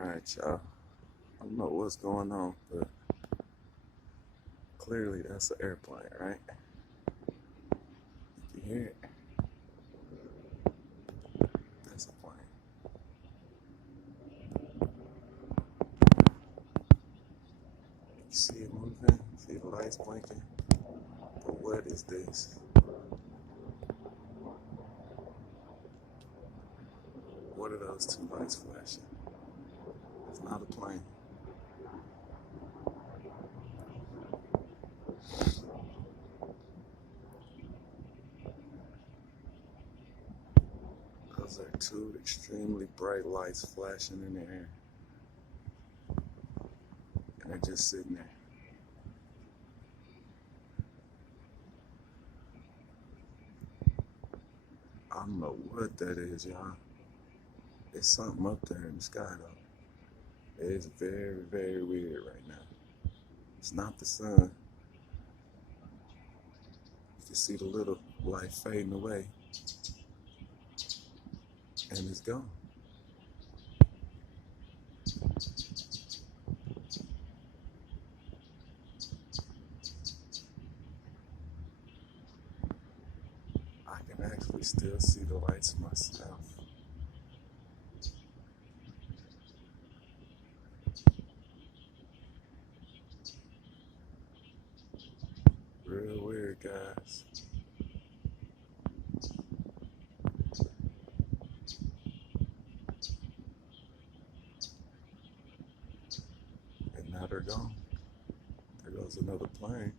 Alright, y'all. I don't know what's going on, but clearly that's an airplane, right? You can hear it. That's a plane. You see it moving? See the lights blinking? But what is this? What are those two lights flashing? It's not a plane. Those are two extremely bright lights flashing in the air. And they're just sitting there. I don't know what that is, y'all. It's something up there in the sky, though. It is very, very weird right now. It's not the sun. You can see the little light fading away. And it's gone. I can actually still see the lights myself. Real weird, guys. And now they're gone. There goes another plane.